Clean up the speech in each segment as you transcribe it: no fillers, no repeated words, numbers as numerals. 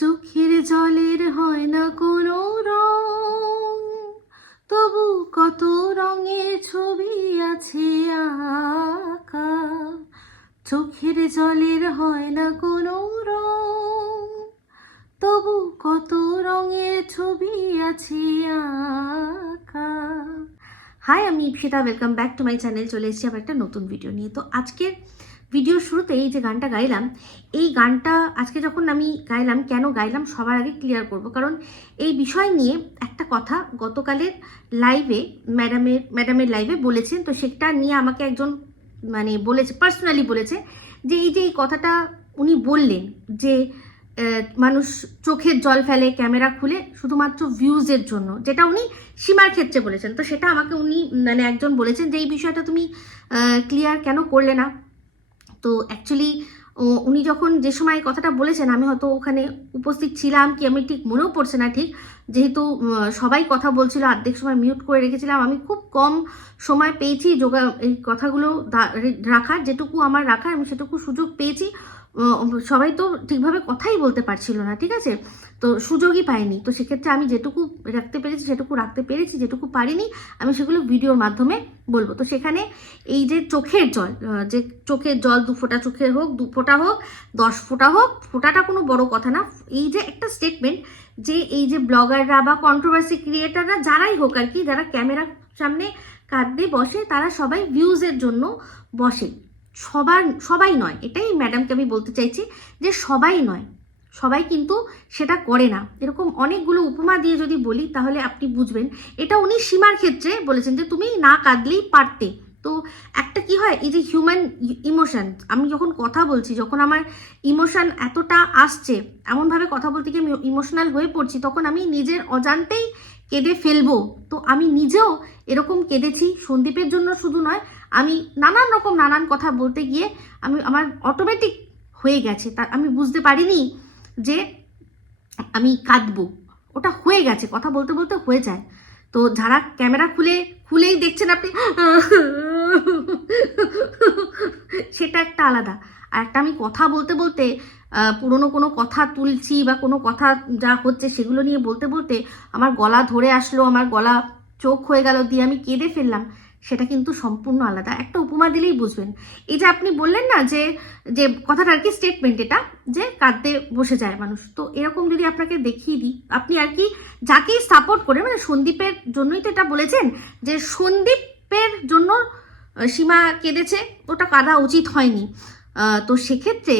চোখের জলের হয় না কোনো রং, তবু কত রঙের ছবি আছে আঁকা। চোখের জলের হয় না কোনো রং, তবু কত রঙের ছবি আছে আঁকা। হাই, আমি Ipsita, welcome back to my channel. চলে এসেছি আবার একটা নতুন ভিডিও নিয়ে। তো আজকের ভিডিওর শুরুতে এই যে গানটা গাইলাম, এই গানটা আজকে যখন আমি গাইলাম, কেন গাইলাম সবার আগে ক্লিয়ার করব। কারণ এই বিষয় নিয়ে একটা কথা গতকালের লাইভে ম্যাডামের লাইভে বলেছেন। তো সেটা নিয়ে আমাকে একজন বলেছে, পার্সোনালি বলেছে যে এই কথাটা উনি বললেন যে মানুষ চোখের জল ফেলে ক্যামেরা খুলে শুধুমাত্র ভিউজের জন্য, যেটা উনি সীমার ক্ষেত্রে বলেছেন। তো সেটা আমাকে উনি একজন বলেছেন যে এই বিষয়টা তুমি ক্লিয়ার কেন করলে না। তো অ্যাকচুয়ালি উনি যখন যে সময় কথাটা বলেছেন, আমি হয়তো ওখানে উপস্থিত ছিলাম কি আমি ঠিক মনেও পড়ছে না ঠিক, যেহেতু সবাই কথা বলছিল, অর্ধেক সময় মিউট করে রেখেছিলাম। আমি খুব কম সময় পেয়েছি এই কথাগুলো রাখার, যেটুকু আমার রাখার আমি সেটুকু সুযোগ পেয়েছি। সবাই তো ঠিকভাবে কথাই বলতে পারছিল না, ঠিক আছে, তো সুযোগই পাইনি। তো সেক্ষেত্রে আমি যেটুকু রাখতে পেরেছি সেটুকু রাখতে পেরেছি, যেটুকু পারিনি আমি সেগুলো ভিডিওর মাধ্যমে বলবো। তো সেখানে এই যে চোখের জল, যে চোখের জল 2 ফোঁটা চোখের হোক, 2 ফোঁটা হোক, 10 ফোঁটা হোক, ফোঁটাটা কোনো বড় কথা না। এই যে একটা স্টেটমেন্ট যে এই যে ব্লগাররা বা কন্ট্রোভার্সি ক্রিয়েটাররা যারাই হোক আর কি, যারা ক্যামেরার সামনে কাঁদতে বসে, তারা সবাই ভিউজের জন্য বসে। সবাই নয়, এটাই ম্যাডামকে আমি বলতে চাইছি যে সবাই নয়, সবাই কিন্তু সেটা করে না। এরকম অনেকগুলো উপমা দিয়ে যদি বলি তাহলে আপনি বুঝবেন। এটা উনি সীমার ক্ষেত্রে বলেছেন যে তুমি না কাঁদলেই পারতে। তো একটা কি হয়, এই যে হিউম্যান ইমোশন, আমি যখন কথা বলছি, যখন আমার ইমোশন এতটা আসছে, এমনভাবে কথা বলতে গিয়ে আমি ইমোশনাল হয়ে পড়ছি, তখন আমি নিজের অজান্তেই কেঁদে ফেলবো। তো আমি নিজেও এরকম কেঁদেছি সন্দীপের জন্য শুধু নয়, আমি নানান কথা বলতে গিয়ে আমার অটোমেটিক হয়ে গেছে, তা আমি বুঝতে পারিনি যে আমি কাঁদবো। ওটা হয়ে গেছে, কথা বলতে বলতে হয়ে যায়। তো যারা ক্যামেরা খুলেই দেখছেন আপনি সেটা একটা আলাদা, আর একটা আমি কথা বলতে বলতে পুরনো কোনো কথা তুলছি বা কোনো কথা যা হচ্ছে সেগুলো নিয়ে বলতে বলতে আমার গলা ধরে আসলো, আমার গলা চোখ হয়ে গেল, দিয়ে আমি কেঁদে ফেললাম, সেটা কিন্তু সম্পূর্ণ আলাদা। একটা উপমা দিলেই বুঝবেন। এই যে আপনি বললেন না যে যে কথাটা আর কি, স্টেটমেন্ট এটা, যে কাঁদতে বসে যায় মানুষ। তো এরকম যদি আপনাকে দেখিয়ে দিই, আপনি আর কি যাকেই সাপোর্ট করে, সন্দীপের জন্যই তো এটা বলেছেন যে সন্দীপের জন্য সীমা কেঁদেছে, ওটা কাঁদা উচিত হয়নি। তো সেক্ষেত্রে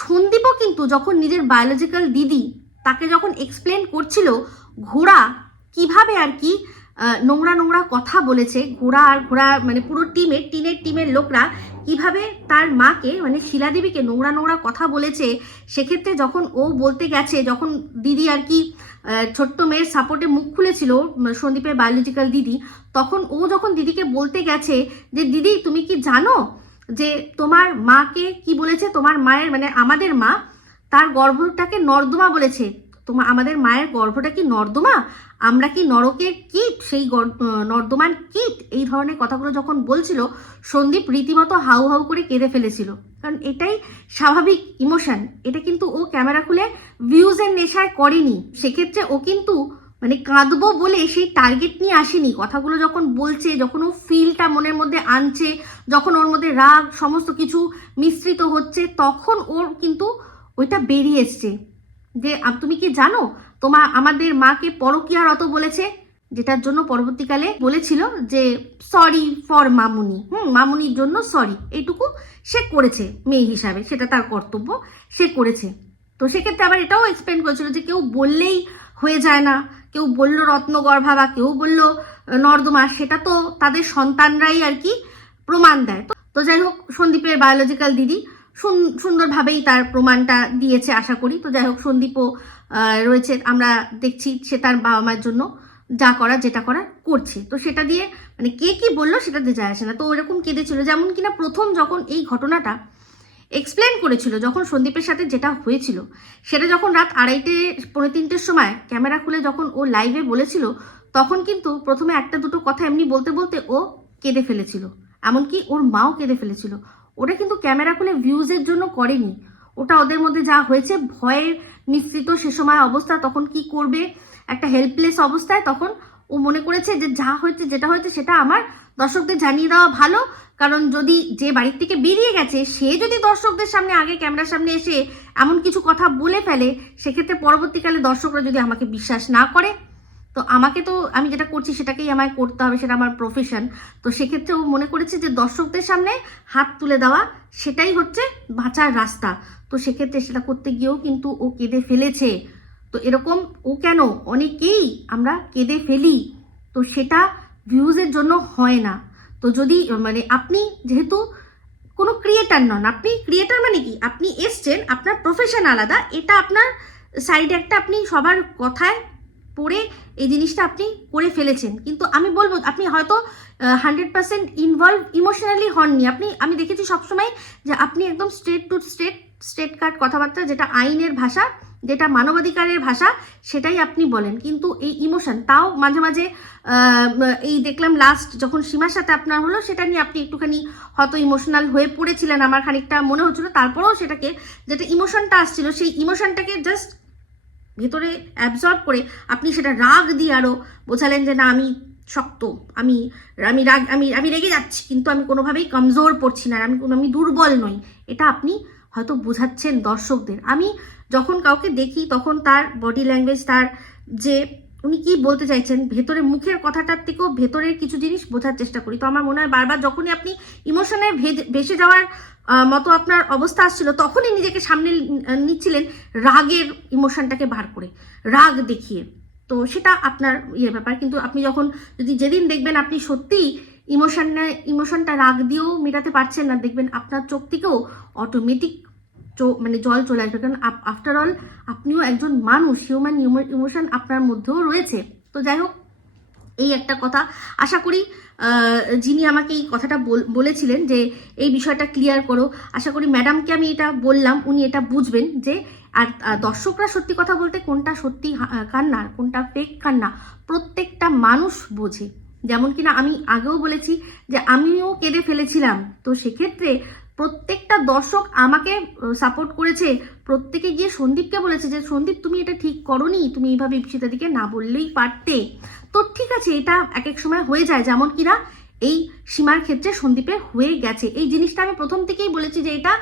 সন্দীপও কিন্তু যখন নিজের বায়োলজিক্যাল দিদি তাকে যখন এক্সপ্লেন করছিল ঘোড়া কিভাবে আর কি নোংরা কথা বলেছে, ঘোড়া পুরো টিমের লোকরা কিভাবে তার মাকে শিলাদেবীকে নোংরা কথা বলেছে, সেক্ষেত্রে যখন ও বলতে গেছে, যখন দিদি আর কি ছোট্ট মেয়ের সাপোর্টে মুখ খুলেছিল, সন্দীপের বায়োলজিক্যাল দিদি, তখন ও যখন দিদিকে বলতে গেছে যে দিদি তুমি কি জানো যে তোমার মাকে কি বলেছে, তোমার মায়ের আমাদের মা তার গর্ভটাকে নর্দমা বলেছে, আমাদের মায়ের গর্ভটা কি নর্দমা, আমরা কি নরকের কীট, সেই নর্দমার কীট, এই ধরনের কথাগুলো যখন বলছিল, সন্দীপ রীতিমতো হাউ করে কেঁদে ফেলেছিল। কারণ এটাই স্বাভাবিক ইমোশন, এটা কিন্তু ও ক্যামেরা খুলে ভিউজের নেশায় করেনি। সেক্ষেত্রে ও কিন্তু কাঁদবো বলে সেই টার্গেট নিয়ে আসেনি। কথাগুলো যখন বলছে, যখন ও ফিলটা মনের মধ্যে আনছে, যখন ওর মধ্যে রাগ সমস্ত কিছু মিশ্রিত হচ্ছে, তখন ওর কিন্তু ওইটা বেরিয়ে এসছে যে তুমি কি জানো আমাদের মাকে পরকীয়ারত বলেছে, যেটার জন্য পরবর্তীকালে বলেছিল যে সরি ফর মামুনি, মামুনির জন্য সরি, এইটুকু সে করেছে মেয়ে হিসাবে, সেটা তার কর্তব্য, সে করেছে। তো সেক্ষেত্রে আবার এটাও এক্সপ্লেন করেছিল যে কেউ বললেই হয়ে যায় না, কেউ বললো রত্নগর্ভা বা কেউ বললো নর্দমা, সেটা তো তাদের সন্তানরাই আর কি প্রমাণ দেয়। তো যাই হোক, সন্দীপের বায়োলজিক্যাল দিদি সুন্দরভাবেই তার প্রমাণটা দিয়েছে আশা করি। তো যাই হোক, সন্দীপও রয়েছে, আমরা দেখছি সে তার বাবা মায়ের জন্য যা করা যেটা করা করছে। তো সেটা দিয়ে কে কি বললো সেটাতে যায় আসে না। তো ওরকম কেঁদেছিল, যেমন কিনা প্রথম যখন এই ঘটনাটা এক্সপ্লেন করেছিল, যখন সন্দীপের সাথে যেটা হয়েছিল, সেটা যখন রাত 2:30-3:30 সময় ক্যামেরা খুলে যখন ও লাইভে বলেছিল, তখন কিন্তু প্রথমে একটা দুটো কথা এমনি বলতে বলতে ও কেঁদে ফেলেছিল, এমনকি ওর মাও কেঁদে ফেলেছিল। ওটা কিন্তু ক্যামেরা খুলে ভিউজের জন্য করেনি, ওটা ওদের মধ্যে যা হয়েছে, ভয়ের মিশ্রিত সে সময় অবস্থা, তখন কি করবে, একটা হেল্পলেস অবস্থায় তখন ও মনে করেছে যে যা হয়েছে, যেটা হয়েছে সেটা আমার দর্শকদের জানিয়ে দেওয়া ভালো। কারণ যদি যে বাড়ির থেকে বেরিয়ে গেছে সে যদি দর্শকদের সামনে, আগে ক্যামেরার সামনে এসে এমন কিছু কথা বলে ফেলে, সেক্ষেত্রে পরবর্তীকালে দর্শকরা যদি আমাকে বিশ্বাস না করে, তো আমাকে তো, আমি যেটা করছি সেটাকেই আমায় করতে হবে, সেটা আমার প্রফেশন। তো সেক্ষেত্রে ও মনে করেছে যে দর্শকদের সামনে হাত তুলে দেওয়া সেটাই হচ্ছে বাঁচার রাস্তা। তো সেক্ষেত্রে সেটা করতে গিয়েও কিন্তু ও কেঁদে ফেলেছে। তো এরকম ও কেন, অনেকেই আমরা কেঁদে ফেলি, তো সেটা ভিউজের জন্য হয় না। তো যদি মানে আপনি যেহেতু কোনো ক্রিয়েটার নন, আপনি ক্রিয়েটার মানে কি, আপনি এসছেন, আপনার প্রফেশন আলাদা, এটা আপনার সাইডে একটা, আপনি সবার কথায় পড়ে এই জিনিসটা আপনি করে ফেলেছেন। কিন্তু আমি বলবো আপনি হয়তো 100% ইনভলভ ইমোশনালি হননি। আমি দেখেছি সবসময় যে আপনি একদম স্ট্রেট টু স্ট্রেট কাট কথাবার্তা, যেটা আইনের ভাষা, যেটা মানবাধিকারের ভাষা, সেটাই আপনি বলেন। কিন্তু এই ইমোশন, তাও মাঝে মাঝে এই দেখলাম লাস্ট যখন সীমার সাথে আপনার হলো, সেটা নিয়ে আপনি একটুখানি হয়তো ইমোশনাল হয়ে পড়েছিলেন, আমার খানিকটা মনে হচ্ছিল। তারপরেও সেটাকে, যেটা ইমোশনটা আসছিল, সেই ইমোশনটাকে জাস্ট ভেতরে অ্যাবজর্ব করে আপনি সেটা রাগ দিয়ে আরও বোঝালেন যে না, আমি শক্ত, আমি আমি রাগ, আমি রেগে যাচ্ছি, কিন্তু আমি কোনোভাবেই কমজোর পড়ছি না, আমি দুর্বল নই। এটা আপনি হয়তো বোঝাচ্ছেন দর্শকদের। আমি যখন কাউকে দেখি তখন তার বডি ল্যাঙ্গুয়েজ, তার যে উনি কি বলতে চাইছেন, ভেতরে মুখের কথাটার থেকেও ভেতরের কিছু জিনিস বোঝার চেষ্টা করি। তো আমার মনে হয় বারবার যখনই আপনি ইমোশনের ভেসে যাওয়ার মতো আপনার অবস্থা আসছিল, তখনই নিজেকে সামনে নিচ্ছিলেন রাগের ইমোশনটাকে বার করে, রাগ দেখিয়ে। তো সেটা আপনার ব্যাপার। কিন্তু আপনি যখন, যদি যেদিন দেখবেন আপনি সত্যিই ইমোশনটা রাগ দিয়েও মেটাতে পারছেন না, দেখবেন আপনার চোখ থেকেও অটোমেটিক মানে জল চলে আসবে। কারণ আফটার অল আপনিও একজন মানুষ, হিউম্যান ইমোশন আপনার মধ্যেও রয়েছে। তো যাই হোক, এই একটা কথা। আশা করি যিনি আমাকে এই কথাটা বলেছিলেন যে এই বিষয়টা ক্লিয়ার করো, আশা করি ম্যাডামকে আমি এটা বললাম, উনি এটা বুঝবেন যে, আর দর্শকরা সত্যি কথা বলতে কোনটা সত্যি কান্না, কোনটা ফেক কান্না, প্রত্যেকটা মানুষ বোঝে। যেমন কিনা আমি আগেও বলেছি যে আমিও কেঁদে ফেলেছিলাম। তো সেক্ষেত্রে প্রত্যেকটা দর্শক আমাকে সাপোর্ট করেছে, প্রত্যেকে গিয়ে সন্দীপকে বলেছে যে সন্দীপ তুমি এটা ঠিক করোনি, তুমি এইভাবে ইপসিতা দিকে না বললেই পারতে। তো ঠিক আছে, এটা এক এক সময় হয়ে যায়, যেমন কিনা এই সীমার ক্ষেত্রে সন্দীপের হয়ে গেছে। এই জিনিসটা আমি প্রথম থেকেই বলেছি যে এটা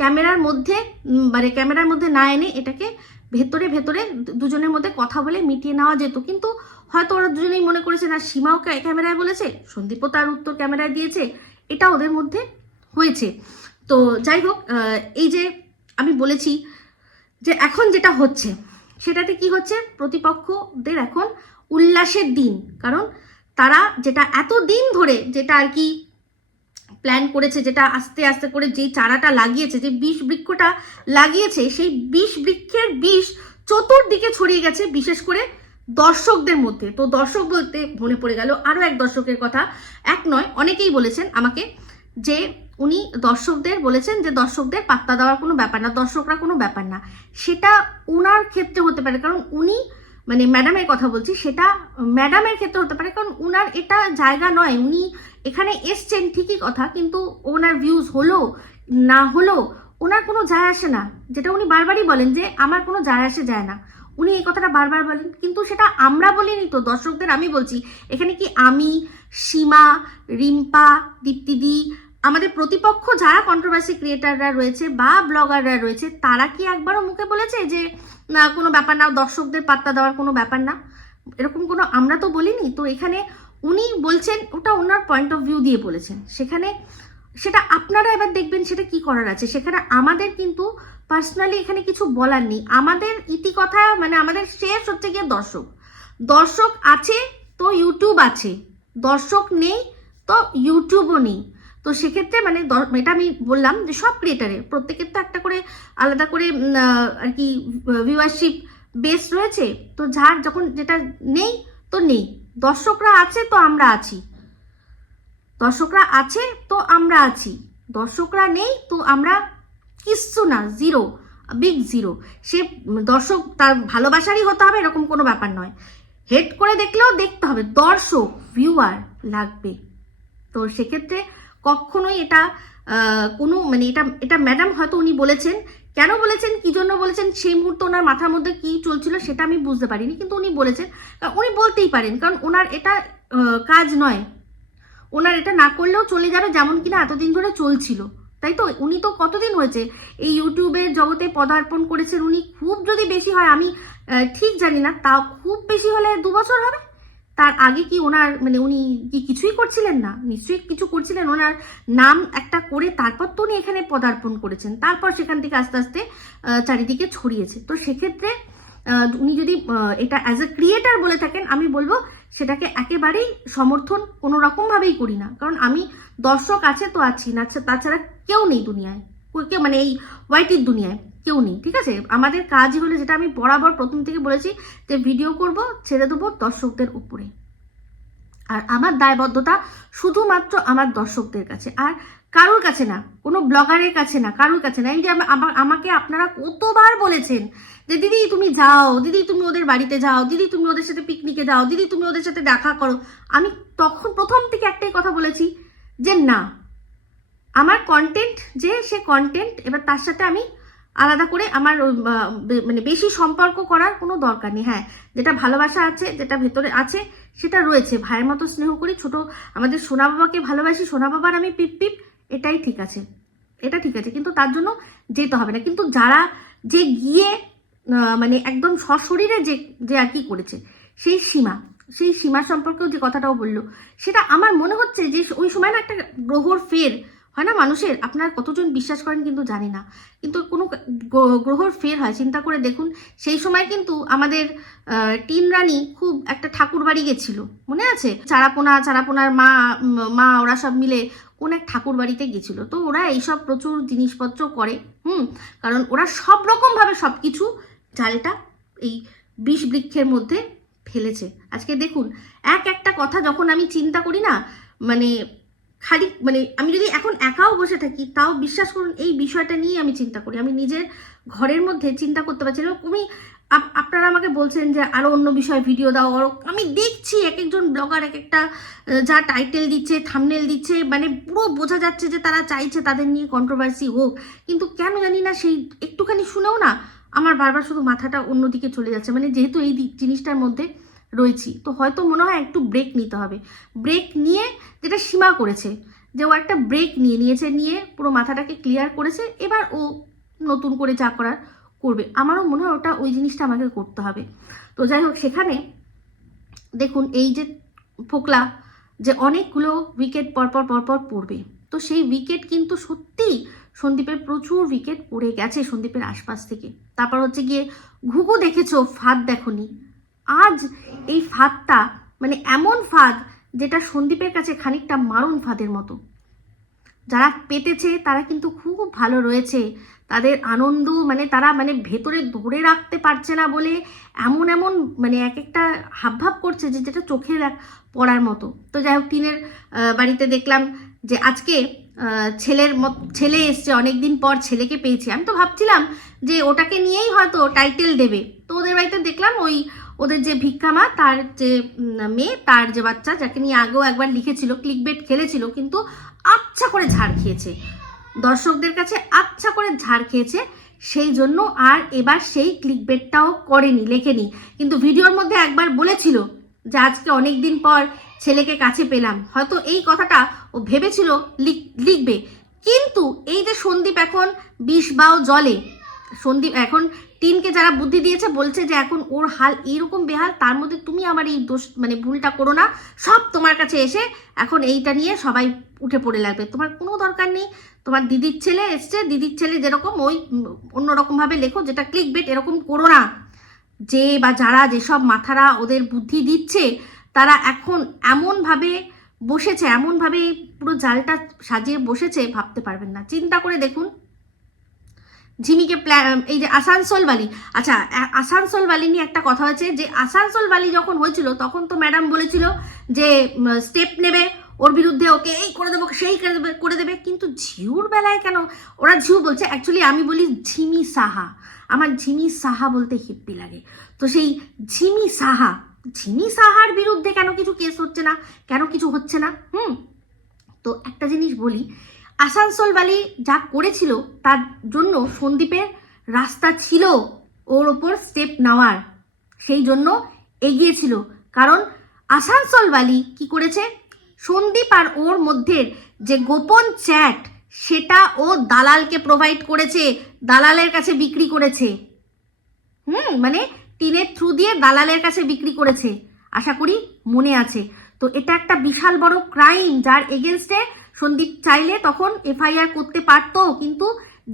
ক্যামেরার মধ্যে, মানে ক্যামেরার মধ্যে না এনে এটাকে ভেতরে ভেতরে দুজনের মধ্যে কথা বলে মিটিয়ে নেওয়া যেত। কিন্তু হয়তো ওরা দুজনেই মনে করেছে না, সীমাও ক্যামেরায় বলেছে, সন্দীপও তার উত্তর ক্যামেরায় দিয়েছে, এটা ওদের মধ্যে হয়েছে। তো যাই হোক, এই যে আমি বলেছি যে এখন যেটা হচ্ছে সেটাতে কি হচ্ছে, প্রতিপক্ষদের এখন উল্লাসের দিন। কারণ তারা যেটা এত দিন ধরে, যেটা আর কি প্ল্যান করেছে, যেটা আস্তে আস্তে করে যেই চারাটা লাগিয়েছে, যে বিষ বৃক্ষটা লাগিয়েছে, সেই বিষ বৃক্ষের বিষ চতুর্দিকে ছড়িয়ে গেছে, বিশেষ করে দর্শকদের মধ্যে। তো দর্শক বলতে মনে পড়ে গেল আরও এক দর্শকের কথা, এক নয় অনেকেই বলেছেন আমাকে যে উনি দর্শকদের বলেছেন যে দর্শকদের পাত্তা দেওয়ার কোনো ব্যাপার না, দর্শকরা কোনো ব্যাপার না। সেটা ওনার ক্ষেত্রে হতে পারে, কারণ উনি, মানে ম্যাডামের কথা বলছি, সেটা ম্যাডামের ক্ষেত্রে হতে পারে, কারণ উনার এটা জায়গা নয়। উনি এখানে এসছেন ঠিকই কথা, কিন্তু ওনার ভিউজ হলো না হলো ওনার কোনো যায় আসে না। যেটা উনি বারবারই বলেন যে আমার কোনো যায় আসে যায় না, উনি এই কথাটা বারবার বলেন। কিন্তু সেটা আমরা বলিনি তো, দর্শকদের আমি বলছি। এখানে কি আমি, সীমা, রিম্পা, দীপ্তিদি, আমাদের প্রতিপক্ষ যারা কন্ট্রোভার্সি ক্রিয়েটাররা রয়েছে বা ব্লগাররা রয়েছে, তারা কি একবারও মুখে বলেছে যে না কোনো ব্যাপার না, দর্শকদের পাত্তা দেওয়ার কোনো ব্যাপার না? এরকম কোনো আমরা তো বলিনি। তো এখানে উনি বলছেন, ওটা ওনার পয়েন্ট অফ ভিউ দিয়ে বলেছেন, সেখানে সেটা আপনারা এবার দেখবেন সেটা কি করার আছে। সেখানে আমাদের কিন্তু পার্সোনালি এখানে কিছু বলার নেই। আমাদের ইতিকথা, মানে আমাদের শেষ হচ্ছে গিয়ে দর্শক। দর্শক আছে তো ইউটিউব আছে, দর্শক নেই তো ইউটিউবও নেই। তো সেক্ষেত্রে মানে এটা আমি বললাম যে সব ক্রিয়েটারের প্রত্যেকের তো একটা করে আলাদা করে আর কি ভিউয়ারশিপ বেস রয়েছে। তো যার যখন যেটা নেই তো নেই, দর্শকরা আছে তো আমরা আছি, দর্শকরা আছে তো আমরা আছি, দর্শকরা নেই তো আমরা কিচ্ছু না, জিরো, বিগ জিরো। সে দর্শক তার ভালোবাসারই হতে হবে এরকম কোনো ব্যাপার নয়, হেড করে দেখলেও দেখতে হবে, দর্শক ভিউয়ার লাগবে। তো সেক্ষেত্রে কখনোই এটা কোনো মানে এটা ম্যাডাম হয়তো উনি বলেছেন, কেন বলেছেন, কি জন্য বলেছেন, সেই মুহূর্তে ওনার মাথার মধ্যে কি চলছিল সেটা আমি বুঝতে পারিনি, কিন্তু উনি বলেছেন। উনি বলতেই পারেন, কারণ ওনার এটা কাজ নয়, ওনার এটা না করলেও চলে যাবে, যেমন কিনা এতদিন ধরে চলছিল, তাই তো। উনি তো কতদিন হয়েছে এই ইউটিউবের জগতে পদার্পণ করেছেন, উনি খুব যদি বেশি হয়, আমি ঠিক জানি না, তাও খুব বেশি হলে 2 বছর হবে। তার আগে কি ওনার মানে উনি কি কিছুই করছিলেন না? নিশ্চয়ই কিছু করছিলেন, ওনার নাম একটা করে তারপর তো উনি এখানে পদার্পণ করেছেন, তারপর সেখান থেকে আস্তে আস্তে চারিদিকে ছড়িয়েছে। তো সেক্ষেত্রে উনি যদি এটা অ্যাজ এ ক্রিয়েটার বলে থাকেন, আমি বলবো সেটাকে একেবারেই সমর্থন কোনো রকমভাবেই করি না, কারণ আমি দর্শক আছে তো আছি না, তাছাড়া কেউ নেই দুনিয়ায়, কেউ মানে এই ওয়াইটির দুনিয়ায় কেউ নেই, ঠিক আছে। আমাদের কাজই হলো, যেটা আমি বরাবর প্রথম থেকে বলেছি, যে ভিডিও করব, ছেড়ে দেবো দর্শকদের উপরে, আর আমার দায়বদ্ধতা শুধুমাত্র আমার দর্শকদের কাছে, আর কারোর কাছে না, কোনো ব্লগারের কাছে না, কারোর কাছে না। এই যে আমাকে আপনারা কতবার বলেছেন যে দিদি তুমি যাও, দিদি তুমি ওদের বাড়িতে যাও, দিদি তুমি ওদের সাথে পিকনিকে যাও, দিদি তুমি ওদের সাথে দেখা করো। আমি তখন প্রথম থেকে একটাই কথা বলেছি যে না, আমার কন্টেন্ট যে সে কন্টেন্ট, এবার তার সাথে আমি আলাদা করে আমার মানে বেশি সম্পর্ক করার কোনো দরকার নেই। হ্যাঁ, যেটা ভালোবাসা আছে, যেটা ভেতরে আছে সেটা রয়েছে, ভাইয়ের মতো স্নেহ করি, ছোট আমাদের সোনা বাবাকে ভালোবাসি, সোনা বাবার আমি পিপ পিপ, এটাই ঠিক আছে, এটা ঠিক আছে, কিন্তু তার জন্য যেতে হবে না। কিন্তু যারা যে গিয়ে মানে একদম সশরীরে যে আর কি করেছে, সেই সীমা সম্পর্কেও যে কথাটাও বললো, সেটা আমার মনে হচ্ছে যে ওই সময় না একটা গ্রহর ফের হয় না মানুষের, আপনারা কতজন বিশ্বাস করেন কিন্তু জানি না, কিন্তু কোনো গ্রহর ফের হয়, চিন্তা করে দেখুন। সেই সময় কিন্তু আমাদের টিন রানী খুব একটা ঠাকুর বাড়ি গেছিল, মনে আছে, চারাপোনার মা ওরা সব মিলে কোন এক ঠাকুর বাড়িতে গেছিল। তো ওরা এইসব প্রচুর জিনিসপত্র করে, কারণ ওরা সব রকম ভাবে সবকিছু জালটা এই বিষ বৃক্ষের মধ্যে ফেলেছে। আজকে দেখুন, একটা কথা যখন আমি চিন্তা করি না, মানে খালি মানে আমি যদি এখন একাও বসে থাকি, তাও বিশ্বাস করুন এই বিষয়টা নিয়ে আমি চিন্তা করি, আমি নিজের ঘরের মধ্যে চিন্তা করতে পারছি না। আপনারা আমাকে বলছেন যে আরো অন্য বিষয়ে ভিডিও দাও, আমি দেখছি এক একজন ব্লগার এক একটা যা টাইটেল দিচ্ছে, থাম্বনেল দিচ্ছে, মানে পুরো বোঝা যাচ্ছে যে তারা চাইছে তাদের নিয়ে কন্ট্রোভার্সি হোক, কিন্তু কেন জানি না সেই একটুখানি শুনেও না আমার বারবার শুধু মাথাটা অন্যদিকে চলে যাচ্ছে। মানে যেহেতু এই জিনিসটার মধ্যে রয়েছি, তো হয়তো মনে হয় একটু ব্রেক নিতে হবে। ব্রেক নিয়ে, যেটা সীমা করেছে, যে ও একটা ব্রেক নিয়ে পুরো মাথাটাকে ক্লিয়ার করেছে, এবার ও নতুন করে যা করার করবে। আমারও মনে হয় ওই জিনিসটা আমাকে করতে হবে। তো যাই হোক, সেখানে দেখুন এই যে ফোকলা যে অনেকগুলো উইকেট পরপর পড়বে, তো সেই উইকেট কিন্তু সত্যিই সন্দীপের প্রচুর উইকেট পড়ে গেছে সন্দীপের আশপাশ থেকে। তারপর হচ্ছে গিয়ে ঘুঘু দেখেছো, ফাঁদ দেখোনি। আজ এই ফাঁদটা মানে এমন ফাঁদ যেটা সন্দীপের কাছে খানিকটা মারণ ফাঁদের মতো। যারা পেতেছে তারা কিন্তু খুব ভালো রয়েছে, তাদের আনন্দ মানে তারা মানে ভেতরে ধরে রাখতে পারছে না বলে এমন মানে এক একটা হাবভাব করছে যে যেটা চোখে পড়ার মতো। তো যাই হোক, টিনের বাড়িতে দেখলাম যে আজকে ছেলে এসছে, অনেকদিন পর ছেলেকে পেয়েছি। আমি তো ভাবছিলাম যে ওটাকে নিয়েই হয়তো টাইটেল দেবে, তো ওদের বাড়িতে দেখলাম ওদের যে ভিক্ষামা, তার যে মেয়ে, তার যে বাচ্চা, যাকে নিয়ে আগেও একবার লিখেছিল, ক্লিকবেট খেলেছিল, কিন্তু আচ্ছা করে ঝাড় খেয়েছে, দর্শকদের কাছে আচ্ছা করে ঝাড় খেয়েছে, সেই জন্য আর এবার সেই ক্লিকবেটটাও করেনি, লেখেনি। কিন্তু ভিডিওর মধ্যে একবার বলেছিল যে আজকে অনেকদিন পর ছেলেকে কাছে পেলাম, হয়তো এই কথাটা ও ভেবেছিল লিখবে। কিন্তু এই যে সন্দীপ এখন 20 বাও জলে, সন্দীপ এখন টিনকে যারা বুদ্ধি দিয়েছে বলছে যে এখন ওর হাল এইরকম বেহাল, তার মধ্যে তুমি আমার এই দোষ মানে ভুলটা করো না, সব তোমার কাছে এসে এখন এইটা নিয়ে সবাই উঠে পড়ে লাগবে, তোমার কোনো দরকার নেই, তোমার দিদির ছেলে এসছে, দিদির ছেলে যেরকম ওই অন্যরকম ভাবে লেখো, যেটা ক্লিকবেট, এরকম করো না। যে বা যারা যেসব মাথারা ওদের বুদ্ধি দিচ্ছে, তারা এখন এমনভাবে বসেছে, এমনভাবে পুরো জালটা সাজিয়ে বসেছে, ভাবতে পারবেন না। চিন্তা করে দেখুন, ঝিমিকে এই যে আসানসোল বালি, আচ্ছা আসানসোল বালি নিয়ে একটা কথা হয়েছে, যে আসানসোল বালি যখন হয়েছিল তখন তো ম্যাডাম বলেছিল যে স্টেপ নেবে ওর বিরুদ্ধে, ওকে এই করে দেবো, সেই করে দেবে, কিন্তু ঝিউর বেলায় কেন ওরা ঝিউ বলছে? অ্যাকচুয়ালি আমি বলি ঝিমি সাহা, আমার ঝিমি সাহা বলতে হেব্বি লাগে। তো সেই ঝিমি সাহার বিরুদ্ধে কেন কিছু কেস হচ্ছে না, কেন কিছু হচ্ছে না? তো একটা জিনিস বলি, আসানসোল বালি যা করেছিল তার জন্য সন্দীপের রাস্তা ছিল ওর ওপর স্টেপ নেওয়ার, সেই জন্য এগিয়েছিল। কারণ আসানসোলবালি কি করেছে, সন্দীপ আর ওর মধ্যে যে গোপন চ্যাট সেটা ও দালালকে প্রোভাইড করেছে, দালালের কাছে বিক্রি করেছে। মানে টিনের থ্রু দিয়ে দালালের কাছে বিক্রি করেছে, আশা করি মনে আছে। তো এটা একটা বিশাল বড় ক্রাইম, যার এগেনস্টে সন্দীপ চাইলে তখন এফআইআর করতে পারতো, কিন্তু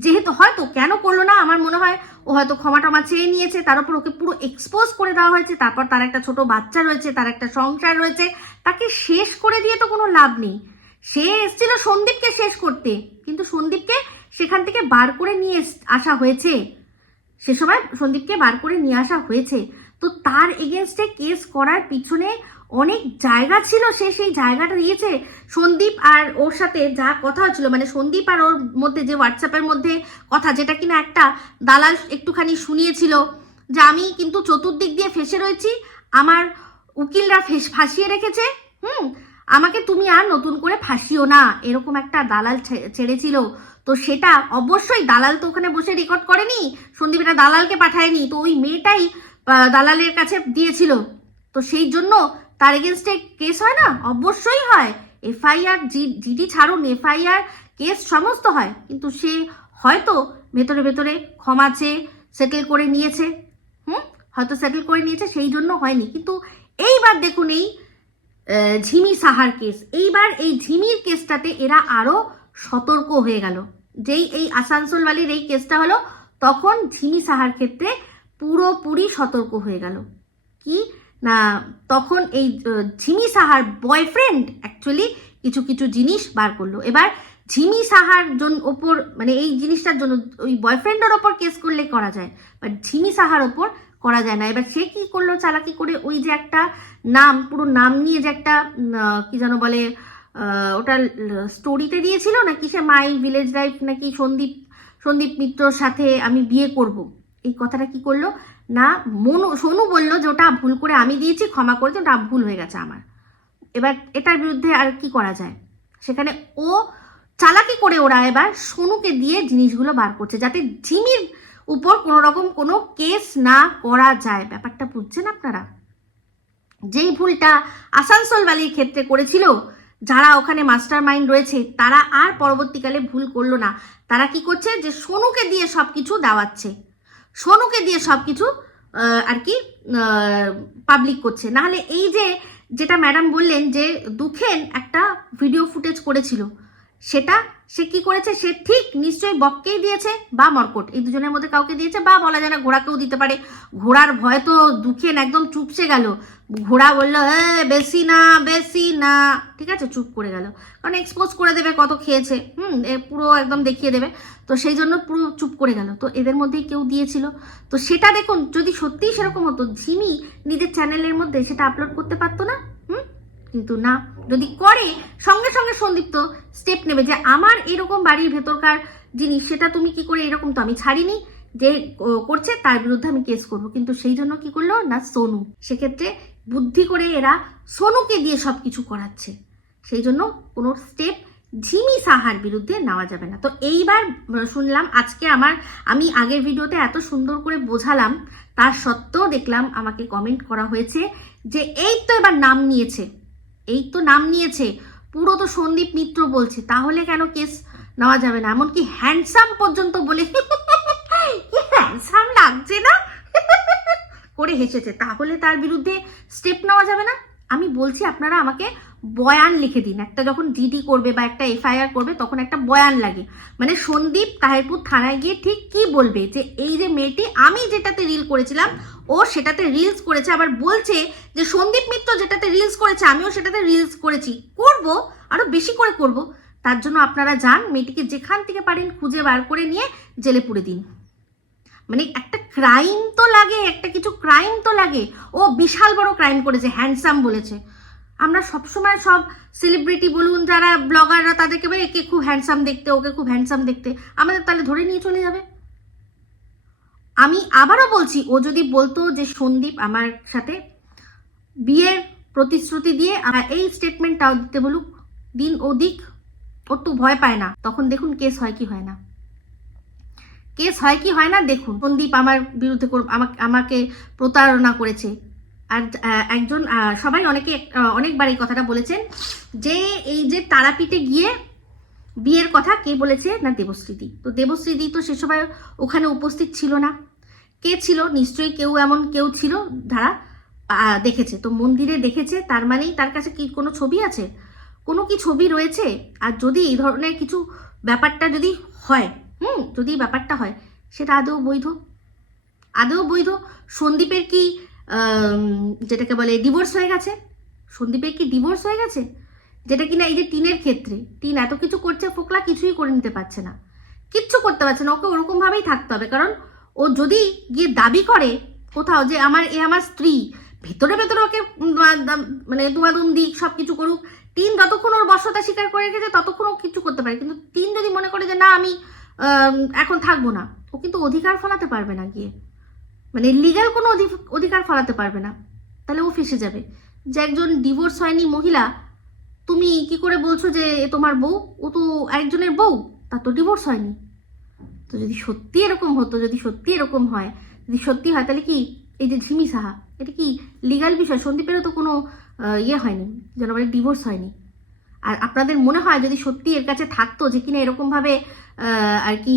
যেহেতু হয়তো কেন করলো না, আমার মনে হয় ও হয়তো ক্ষমা টমা চেয়ে নিয়েছে, তার উপর ওকে পুরো এক্সপোজ করে দেওয়া হয়েছে। তারপর তার একটা ছোট বাচ্চা রয়েছে, তার একটা সংসার রয়েছে, তাকে শেষ করে দিয়ে তো কোনো লাভ নেই। সে এসেছিল সন্দীপকে শেষ করতে, কিন্তু সন্দীপকে সেখান থেকে বার করে নিয়ে আসা হয়েছে, সে সময় সন্দীপকে বার করে নিয়ে আসা হয়েছে। তো তার এগেনস্টে কেস করার পিছনে অনেক জায়গা ছিল, সে সেই জায়গাটা দিয়েছে। সন্দীপ আর ওর সাথে যা কথা হচ্ছিল, মানে সন্দীপ আর ওর মধ্যে যে হোয়াটসঅ্যাপের মধ্যে কথা, যেটা কিনা একটা দালাল একটুখানি শুনিয়েছিল, যে আমি কিন্তু চতুর্দিক দিয়ে ফেসে রয়েছি, আমার উকিলরা ফাঁসিয়ে রেখেছে, আমাকে তুমি আর নতুন করে ফাঁসিও না, এরকম একটা দালাল ছেড়েছিল। তো সেটা অবশ্যই দালাল তো ওখানে বসে রেকর্ড করেনি, সন্দীপ এটা দালালকে পাঠায়নি, তো ওই মেয়েটাই দালালের কাছে দিয়েছিল। তো সেই জন্য তার এগেনস্টে কেস হয় না, অবশ্যই হয়। এফআইআর জিডি ছাড়ুন, এফআইআর কেস সমস্ত হয়, কিন্তু সে হয়তো ভেতরে ভেতরে ক্ষমা চেয়ে সেটেল করে নিয়েছে, হয়তো সেটেল করে নিয়েছে, সেই জন্য হয়নি। কিন্তু এইবার দেখুন এই ঝিমি সাহার কেস, এইবার এই ঝিমির কেসটাতে এরা আরো সতর্ক হয়ে গেল। যেই এই আসানসোলবালির এই কেসটা হলো, তখন ঝিমি সাহার ক্ষেত্রে পুরোপুরি সতর্ক হয়ে গেল। কি না, তখন এই ঝিমি সাহার বয়ফ্রেন্ড অ্যাকচুয়ালি কিছু কিছু জিনিস বার করলো। এবার ঝিমি সাহার ওপর, মানে এই জিনিসটার জন্য ওই বয়ফ্রেন্ডের ওপর কেস করলে করা যায়, বাট ঝিমি সাহার ওপর করা যায় না। এবার সে কি করলো, চালাকি করে ওই যে একটা নাম, পুরো নাম নিয়ে যে একটা কি যেন বলে, ওটা স্টোরিতে দিয়েছিল নাকি, সে মাই ভিলেজ লাইফ নাকি সন্দীপ মিত্রর সাথে আমি বিয়ে করব, এই কথাটা কি করলো না, সোনু বললো যে ওটা ভুল করে আমি দিয়েছি, ক্ষমা করেছি, ওটা ভুল হয়ে গেছে আমার। এবার এটার বিরুদ্ধে আর কি করা যায়, সেখানে ও চালাকি করে ওরা এবার সোনুকে দিয়ে জিনিসগুলো বার করছে, যাতে ঝিমির উপর কোনো রকম কোনো কেস না করা যায়। ব্যাপারটা বুঝছেন আপনারা? যেই ভুলটা আসানসোলবালির ক্ষেত্রে করেছিল যারা ওখানে মাস্টার মাইন্ড রয়েছে, তারা আর পরবর্তীকালে ভুল করলো না। তারা কি করছে, যে সোনুকে দিয়ে সবকিছু দেওয়াচ্ছে, সোনুকে দিয়ে সবকিছু আর কি পাবলিক করছে। নাহলে এই যে যেটা ম্যাডাম বললেন যে দুখেন একটা ভিডিও ফুটেজ করেছিল, সেটা সে কি করেছে, সে ঠিক নিশ্চয়ই বককেই দিয়েছে বা মর্কট, এই দুজনের মধ্যে কাউকে দিয়েছে, বা বলা যায় না ঘোড়াকেও দিতে পারে। ঘোড়ার ভয় তো দুখেন একদম চুপসে গেল, ঘোড়া বললো বেশি না, ঠিক আছে, চুপ করে গেল, কারণ এক্সপোজ করে দেবে কত খেয়েছে, পুরো একদম দেখিয়ে দেবে, তো সেই জন্য পুরো চুপ করে গেল। তো এদের মধ্যেই কেউ দিয়েছিল। তো সেটা দেখুন, যদি সত্যিই সেরকম হতো, ঝিমি নিজের চ্যানেলের মধ্যে সেটা আপলোড করতে পারতো না, কিন্তু না, যদি করে সঙ্গে সঙ্গে সন্দীপ তো স্টেপ নেবে, যে আমার এরকম বাড়ির ভেতরকার জিনিস, সেটা তুমি কি করে, এরকম তো আমি ছাড়িনি, যে করছে তার বিরুদ্ধে আমি কেস করব। কিন্তু সেই জন্য কি করলো না, সোনু, সেক্ষেত্রে বুদ্ধি করে এরা সোনুকে দিয়ে সবকিছু করাচ্ছে, সেই জন্য কোনো স্টেপ ঝিমি সাহার বিরুদ্ধে নেওয়া যাবে না। তো এইবার শুনলাম আজকে আমি আগের ভিডিওতে এত সুন্দর করে বোঝালাম, তার সত্ত্বেও দেখলাম আমাকে কমেন্ট করা হয়েছে যে এই তো এবার নাম নিয়েছে, পুরো তো সন্দীপ মিত্র বলছে, তাহলে কেন কেস নেওয়া যাবে না? এমনকি হ্যান্ডসাম পর্যন্ত বলে, হ্যান্ডসাম লাগছে না করে হেসেছে, তাহলে তার বিরুদ্ধে স্টেপ নেওয়া যাবে না? আমি বলছি আপনারা আমাকে বয়ান লিখে দিন, একটা যখন জিডি করবে বা একটা এফআইআর করবে, তখন একটা বয়ান লাগে, মানে সন্দীপ তাহিরপুর থানায় গিয়ে ঠিক কি বলবে, যে এই যে মেয়েটি আমি যেটাতে রিল করেছিলাম ও সেটাতে রিলস করেছে, আবার বলছে যে সন্দীপ মিত্র যেটাতে রিলস করেছে আমিও সেটাতে রিলস করেছি, করব, আরো বেশি করে করব। তার জন্য আপনারা যান, মেয়েটিকে যেখান থেকে পারেন খুঁজে বার করে নিয়ে জেলে পুরে দিন। মানে একটা ক্রাইম তো লাগে, একটা কিছু ক্রাইম তো লাগে। ও বিশাল বড় ক্রাইম করেছে, হ্যান্ডসাম বলেছে। আমরা সবসময় সব সেলিব্রিটি বলুন, যারা ব্লগাররা, তাদেরকে বলে একে খুব হ্যান্ডসাম দেখতে, ওকে খুব হ্যান্ডসাম দেখতে, আমাদের তাহলে ধরে নিয়ে চলে যাবে। আমি আবারও বলছি, ও যদি বলতো যে সন্দীপ আমার সাথে বিয়ের প্রতিশ্রুতি দিয়ে এই স্টেটমেন্টটাও দিতে বলুক, দিন ও দিক, ওর তো ভয় পায় না, তখন দেখুন কেস হয় কি হয় না। কেস হয় কি হয় না দেখুন। সন্দীপ আমার বিরুদ্ধে আমাকে প্রতারণা করেছে। আর একজন সবাই অনেকবার এই কথাটা বলেছেন যে এই যে তারাপীঠে গিয়ে বিয়ের কথা কে বলেছে না দেবশ্রীদি। তো দেবশ্রীদি তো সে সময় ওখানে উপস্থিত ছিল না। কে ছিল? নিশ্চয়ই এমন কেউ ছিল যারা দেখেছে। তো মন্দিরে দেখেছে, তার মানেই তার কাছে কি কোনো ছবি আছে? কোনো কি ছবি রয়েছে? আর যদি এই ধরনের কিছু ব্যাপারটা যদি হয়, যদি ব্যাপারটা হয়, সেটা আদৌ বৈধ? আদৌ বৈধ? সন্দীপের কি যেটাকে বলে ডিভোর্স হয়ে গেছে? সন্দীপের কি ডিভোর্স হয়ে গেছে? যেটা কিনা এই যে টিনের ক্ষেত্রে, টিন এত কিছু করছে, ফোকলা কিছুই করে নিতে পারছে না, কিচ্ছু করতে পারছে না। ওকে ওরকম ভাবেই থাকতে হবে। কারণ ও যদি গিয়ে দাবি করে কোথাও যে আমার স্ত্রী, ভেতরে ভেতরে ওকে মানে দুমাদুম দিক, সব কিছু করুক, টিন যতক্ষণ ওর বশ্যতা স্বীকার করে রেখেছে ততক্ষণ ও কিছু করতে পারে। কিন্তু টিন যদি মনে করে যে না আমি এখন থাকবো না, ও কিন্তু অধিকার ফলাতে পারবে না গিয়ে, মানে লিগ্যাল কোনো অধিকার ফলাতে পারবে না। তাহলে ও ফেসে যাবে। যে একজন ডিভোর্স হয়নি মহিলা, তুমি কি করে বলছো যে তোমার বউ? ও তো একজনের বউ, তার তো ডিভোর্স হয়নি। তো যদি সত্যি এরকম হতো, যদি সত্যি এরকম হয়, যদি সত্যি হয়, তাহলে কি এই যে ঝিমি সাহা, এটা কি লিগাল বিষয়? সন্দীপেরও তো কোনো হয়নি, যেন বলে ডিভোর্স হয়নি। আর আপনাদের মনে হয় যদি সত্যি এর কাছে থাকতো যে কিনা এরকমভাবে আর কি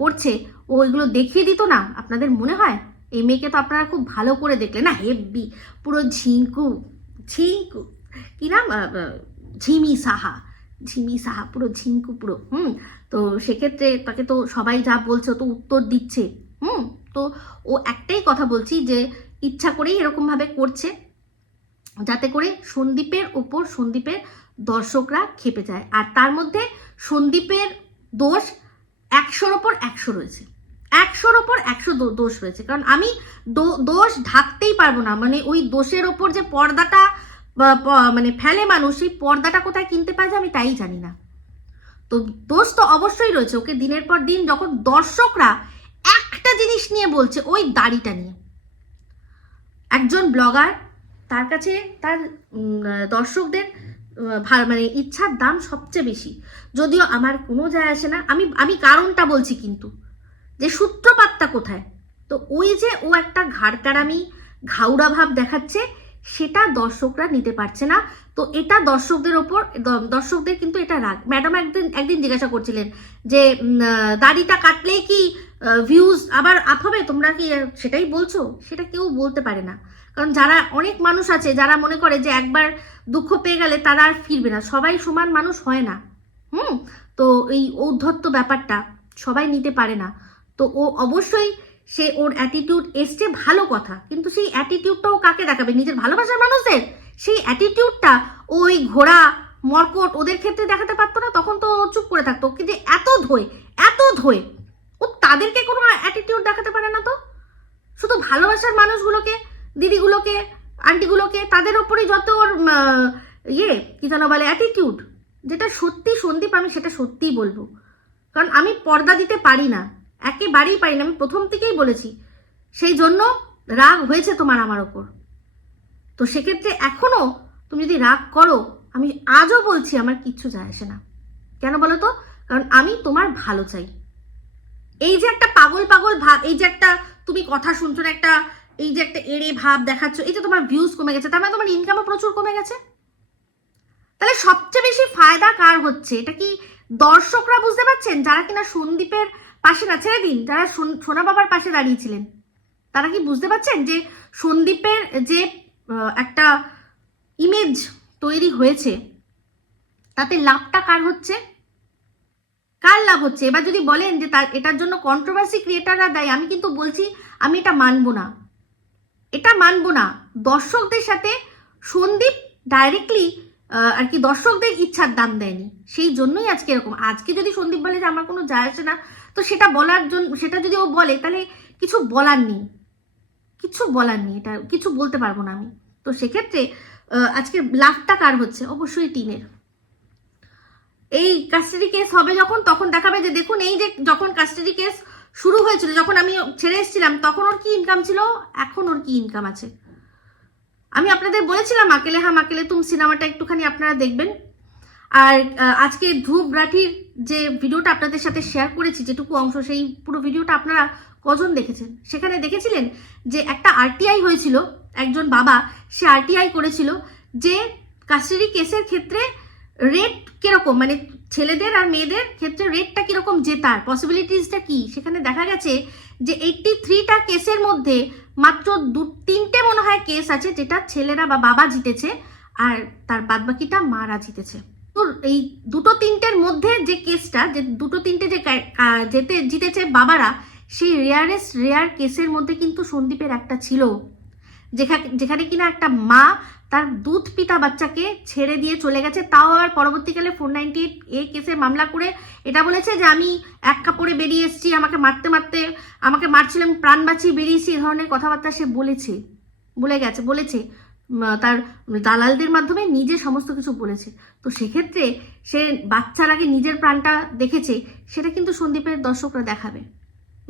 করছে, ও এগুলো দেখিয়ে দিত না? আপনাদের মনে হয়? এই মেয়েকে তো আপনারা খুব ভালো করে দেখলেন না, হেব্বি পুরো ঝিঙ্কু কি নাম, ঝিমি সাহা পুরো ঝিঙ্কু পুরো। তো সেক্ষেত্রে তাকে তো সবাই যা বলছে তো উত্তর দিচ্ছে। তো ও একটাই কথা বলছি যে ইচ্ছা করেই এরকম ভাবে করছে যাতে করে সন্দীপের দর্শকরা খেপে যায়। আর তার মধ্যে সন্দীপের দোষ 100-র ওপর 100 রয়েছে, 100-র ওপর 100 দোষ রয়েছে। কারণ আমি দোষ ঢাকতেই পারবো না। মানে ওই দোষের ওপর যে পর্দাটা মানে ফেলে মানুষ, সেই পর্দাটা কোথায় কিনতে পায় যে আমি তাই জানি না। তো দোষ তো অবশ্যই রয়েছে। ওকে দিনের পর দিন যখন দর্শকরা একটা জিনিস নিয়ে বলছে, ওই দাড়িটা নিয়ে, একজন ব্লগার, তার কাছে তার দর্শকদের মানে ইচ্ছার দাম সবচেয়ে বেশি। যদিও আমার কোনো যায় আসে না, আমি কারণটা বলছি কিন্তু যে সূত্রপাতটা কোথায়। তো ওই যে ও একটা ঘাড়কারামি ঘাউড়া ভাব দেখাচ্ছে, সেটা দর্শকরা নিতে পারছে না। তো এটা দর্শকদের কিন্তু এটা রাগ। ম্যাডাম একদিন জিজ্ঞাসা করছিলেন যে দাড়িটা কাটলেই কি ভিউজ আবার আপ হবে? তোমরা কি সেটাই বলছো? সেটা কেউ বলতে পারে না। কারণ যারা অনেক মানুষ আছে যারা মনে করে যে একবার দুঃখ পেয়ে গেলে তারা আর ফিরবে না। সবাই সমান মানুষ হয় না। তো এই ঔদ্ধত্য ব্যাপারটা সবাই নিতে পারে না। তো ও অবশ্যই ওর অ্যাটিটিউড এসছে, ভালো কথা, কিন্তু সেই অ্যাটিটিউডটাও কাকে দেখাবে? নিজের ভালোবাসার মানুষদের। সেই অ্যাটিটিউডটা ওই ঘোড়া মর্কট ওদের ক্ষেত্রে দেখাতে পারতো না? তখন তো চুপ করে থাকতো। কিন্তু এত ধোয় ও তাদেরকে কোনো অ্যাটিটিউড দেখাতে পারে না। তো শুধু ভালোবাসার মানুষগুলোকে, দিদিগুলোকে, আন্টিগুলোকে, তাদের ওপরই যত ওর কি যেন বলে অ্যাটিটিউড। যেটা সত্যি সন্দীপ, আমি সেটা সত্যিই বলবো। কারণ আমি পর্দা দিতে পারি না, একেবারেই পারি না। আমি প্রথম থেকেই বলেছি, সেই জন্য রাগ হয়েছে তোমার আমার ওপর। তো সেক্ষেত্রে এখনো তুমি যদি রাগ করো, আমি আজও বলছি আমার কিচ্ছু যায় আসে না। কেন বলো তো? কারণ আমি তোমার ভালো চাই। এই যে একটা পাগল ভাব, এই যে একটা তুমি কথা শুনছো না, একটা এই যে একটা এড়ে ভাব দেখাচ্ছ, এই যে তোমার ভিউজ কমে গেছে, তার মানে তোমার ইনকামও প্রচুর কমে গেছে। তাহলে সবচেয়ে বেশি ফায়দা কার হচ্ছে? এটা কি দর্শকরা বুঝতে পারছেন? যারা কিনা সন্দীপের পাশে না, ছেড়ে দিন, যারা সোনা বাবার পাশে দাঁড়িয়েছিলেন, তারা কি বুঝতে পারছেন যে সন্দীপের যে একটা ইমেজ তৈরি হয়েছে, তাতে লাভটা কার হচ্ছে? কার লাভ হচ্ছে? এবার যদি বলেন যে এটার জন্য কন্ট্রোভার্সি ক্রিয়েটাররা দেয়, আমি কিন্তু বলছি আমি এটা মানবো না। দর্শকদের সাথে সন্দীপ ডাইরেক্টলি আর কি দর্শকদের ইচ্ছার দাম দেয়নি, সেই জন্যই আজকে এরকম। আজকে যদি সন্দীপ বলে যে আমার কোনো যায় আসে না, তো সেটা বলার জন্য, সেটা যদি ও বলে, তাহলে কিছু বলার নেই, এটা কিছু বলতে পারবো না আমি। তো সেক্ষেত্রে আজকে লাভটা কার হচ্ছে? অবশ্যই টিনের। এই কাস্টাডি কেস হবে যখন, তখন দেখাবে যে দেখুন, এই যে যখন কাস্টাডি কেস শুরু হয়েছিল, যখন আমি ছেড়ে এসেছিলাম, তখন ওর কি ইনকাম ছিল, এখন ওর কি ইনকাম আছে। আমি আপনাদের বলেছিলাম আকেলে হাম আকেলে তুম সিনেমাটা একটুখানি আপনারা দেখবেন। আর আজকে ধ্রুব রাঠির যে ভিডিওটা আপনাদের সাথে শেয়ার করেছি, যেটুকু অংশ, সেই পুরো ভিডিওটা আপনারা কজন দেখেছেন? সেখানে দেখেছিলেন যে একটা আরটিআই হয়েছিল, একজন বাবা সে আরটিআই করেছিল যে কাস্টাডি কেসের ক্ষেত্রে রেট কিরকম, মানে ছেলেদের আর মেয়েদের ক্ষেত্রে রেটটা কিরকম জেতার পসিবিলিটিসটা কি। সেখানে দেখা গেছে যে 83টা কেসের মধ্যে মাত্র 2-3টে মনে হয় কেস আছে যেটা ছেলেরা বা বাবা জিতেছে, আর তার বাদবাকিটা মারা জিতেছে। তো এই 2-3টের মধ্যে যে কেসটা, যে 2-3টে যে জিতেছে বাবারা, সেই রেয়ার কেসের মধ্যে কিন্তু সন্দীপের একটা ছিল, যেখানে কিনা একটা মা তার দুধ পিতা বাচ্চাকে ছেড়ে দিয়ে চলে গেছে, তাও আবার পরবর্তীকালে 498A কেসে মামলা করে এটা বলেছে যে আমি এক কাপড়ে বেরিয়ে এসেছি, আমাকে মারতে মারতে আমাকে মারছিলাম, প্রাণ বাঁচিয়ে বেরিয়েছি, এই ধরনের কথাবার্তা সে বলেছে তার দালালদের মাধ্যমে নিজে সমস্ত কিছু বলেছে। তো সেক্ষেত্রে সে বাচ্চার আগে নিজের প্রাণটা দেখেছে, সেটা কিন্তু সন্দীপের দর্শকরা দেখাবে,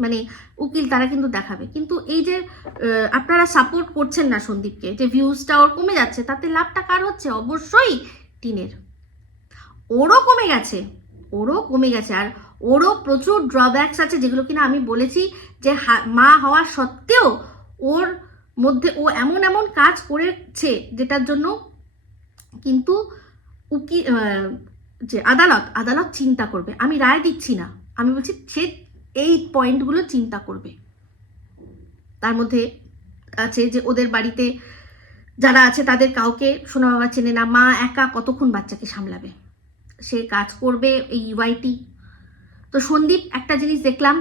মানে উকিল তারা কিন্তু দেখাবে। কিন্তু এই যে আপনারা সাপোর্ট করছেন না সন্দীপকে, যে ভিউজটা ওর কমে যাচ্ছে, তাতে লাভটা কার হচ্ছে? অবশ্যই টিনের। ওরও কমে গেছে, আর ওরও প্রচুর ড্রব্যাকস আছে, যেগুলো কিনা আমি বলেছি যে মা হওয়া সত্ত্বেও ওর মধ্যে ও এমন কাজ করেছে যেটার জন্য কিন্তু যে আদালত চিন্তা করবে। আমি রায় দিচ্ছি না, আমি বলছি সে এই পয়েন্টগুলো চিন্তা করবে। তার মধ্যে আছে যে ওদের বাড়িতে যারা আছে তাদের কাউকে সোনা বাবা চেনে না, মা একা কতক্ষণ বাচ্চাকে সামলাবে, সে কাজ করবে এই ইউআইটি। তো সন্দীপ একটা জিনিস দেখলাম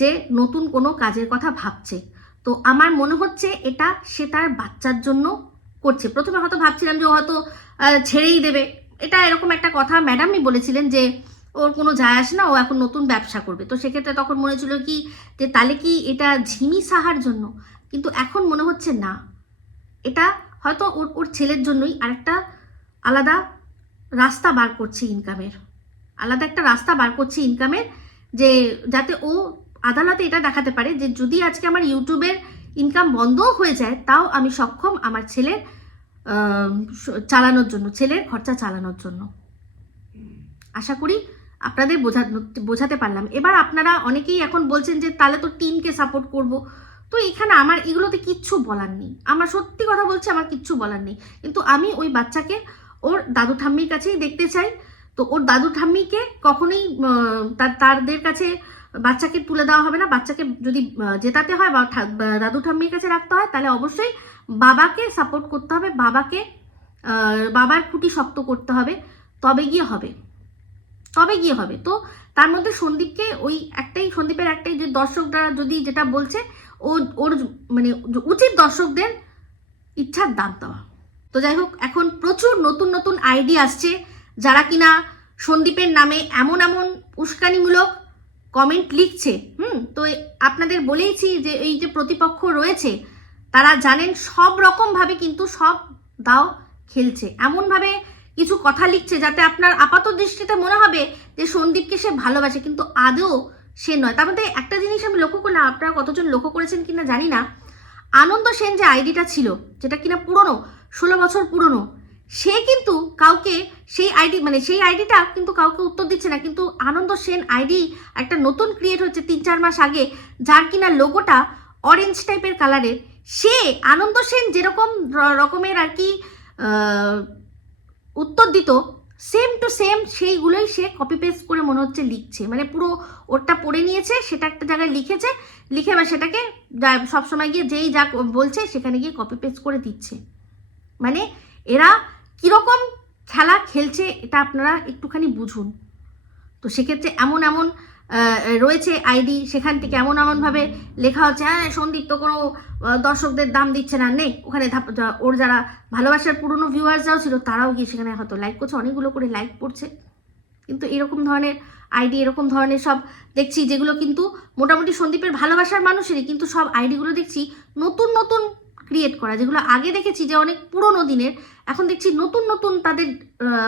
যে নতুন কোনো কাজের কথা ভাবছে, তো আমার মনে হচ্ছে এটা সে তার বাচ্চার জন্য করছে। প্রথমে হয়তো ভাবছিলাম যে ও হয়তো ছেড়েই দেবে, এটা এরকম একটা কথা ম্যাডামই বলেছিলেন যে ওর কোনো যায় আসে না, ও এখন নতুন ব্যবসা করবে। তো সেক্ষেত্রে তখন মনে ছিল কি যে তাহলে কি এটা ঝিমি সাহার জন্য, কিন্তু এখন মনে হচ্ছে না, এটা হয়তো ওর ছেলের জন্যই আরেকটা আলাদা রাস্তা বার করছে ইনকামের, যে যাতে ও আদালতে এটা দেখাতে পারে যে যদি আজকে আমার ইউটিউবের ইনকাম বন্ধও হয়ে যায়, তাও আমি সক্ষম আমার ছেলের ছেলের খরচা চালানোর জন্য। আশা করি আপনাদের বোঝাতে পারলাম। এবার আপনারা অনেকেই এখন বলছেন যে তাহলে তো টিনকে সাপোর্ট করব, তো এখানে আমার এগুলোতে কিচ্ছু বলার নেই, আমার সত্যি কথা বলছি, আমার কিচ্ছু বলার নেই। কিন্তু আমি ওই বাচ্চাকে ওর দাদু ঠাম্মির কাছেই দেখতে চাই। তো ওর দাদু ঠাম্মিকে কখনোই তাদের কাছে বাচ্চাকে তুলে দেওয়া হবে না। বাচ্চাকে যদি জেতাতে হয় বা দাদু ঠাম্মির কাছে রাখতে হয়, তাহলে অবশ্যই বাবাকে সাপোর্ট করতে হবে, বাবার খুঁটি শক্ত করতে হবে, তবে গিয়ে হবে। তো তার মধ্যে সন্দীপকে সন্দীপের একটাই যে দর্শকরা যদি যেটা বলছে, ওর মানে উচিত দর্শকদের ইচ্ছার দাম দেওয়া। তো যাই হোক, এখন প্রচুর নতুন আইডি আসছে, যারা কিনা সন্দীপের নামে এমন উস্কানিমূলক কমেন্ট লিখছে। তো আপনাদের বলেইছি যে এই যে প্রতিপক্ষ রয়েছে তারা জানেন সব রকম ভাবে কিন্তু সব দাও খেলছে, এমনভাবে কিছু কথা লিখছে যাতে আপনার আপাত দৃষ্টিতে মনে হবে যে সন্দীপকে সে ভালোবাসে, কিন্তু আদৌ সে নয়। তার মধ্যে একটা জিনিস আমি লক্ষ্য করলাম, আপনারা কতজন লক্ষ্য করেছেন কিনা জানি না, আনন্দ সেন যে আইডিটা ছিল, যেটা কিনা পুরনো 16 বছর পুরনো, সে কিন্তু কাউকে সেই আইডিটা কিন্তু কাউকে উত্তর দিচ্ছে না। কিন্তু আনন্দ সেন আইডি একটা নতুন ক্রিয়েট হচ্ছে 3-4 মাস আগে, যার কিনা লোগোটা অরেঞ্জ টাইপের কালারের। সে আনন্দ সেন যেরকম রকমের আর কি উত্তর দিত, সেম টু সেম সেইগুলোই সে কপি পেস্ট করে মনে হচ্ছে লিখছে, মানে পুরো ওরটা পড়ে নিয়েছে, সেটা একটা জায়গায় লিখে বা সেটাকে সবসময় গিয়ে যেই যা বলছে সেখানে গিয়ে কপি পেস্ট করে দিচ্ছে। মানে এরা কিরকম খেলা খেলছে এটা আপনারা একটুখানি বুঝুন। তো সেক্ষেত্রে এমন রয়েছে আইডি, সেখান থেকে এমনভাবে লেখা হচ্ছে, হ্যাঁ সন্দীপ তো কোনো দর্শকদের দাম দিচ্ছে না, নেই ওখানে ওর যারা ভালোবাসার পুরনো ভিউয়ার্সরাও ছিল তারাও গিয়ে সেখানে হয়তো লাইক করছে, অনেকগুলো করে লাইক পড়ছে। কিন্তু এরকম ধরনের আইডি, এরকম ধরনের সব দেখছি যেগুলো কিন্তু মোটামুটি সন্দীপের ভালোবাসার মানুষেরই, কিন্তু সব আইডিগুলো দেখছি নতুন ক্রিয়েট করা, যেগুলো আগে দেখেছি যে অনেক পুরনো দিনের, এখন দেখছি নতুন তাদের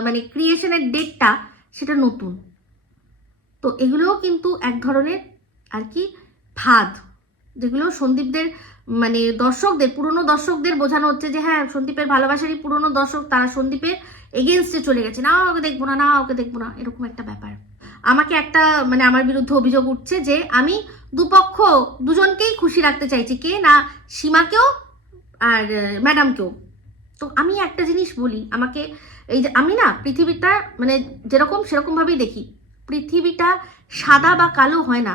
মানে ক্রিয়েশনের ডেটটা সেটা নতুন। তো এগুলোও কিন্তু এক ধরনের আর কি ফাঁদ, যেগুলো সন্দীপদের মানে দর্শকদের, পুরনো দর্শকদের বোঝানো হচ্ছে যে হ্যাঁ সন্দীপের ভালোবাসারই পুরনো দর্শক, তারা সন্দীপের এগেনস্টে চলে গেছে, না ওকে দেখবো না, না ওকে দেখবো না, এরকম একটা ব্যাপার। আমাকে একটা মানে আমার বিরুদ্ধে অভিযোগ উঠছে যে আমি দুপক্ষ দুজনকেই খুশি রাখতে চাইছি, কে না সীমাকেও আর ম্যাডামকেও। তো আমি একটা জিনিস বলি, আমাকে এই যে আমি না পৃথিবীটা মানে যেরকম সেরকমভাবেই দেখি, পৃথিবীটা সাদা বা কালো হয় না,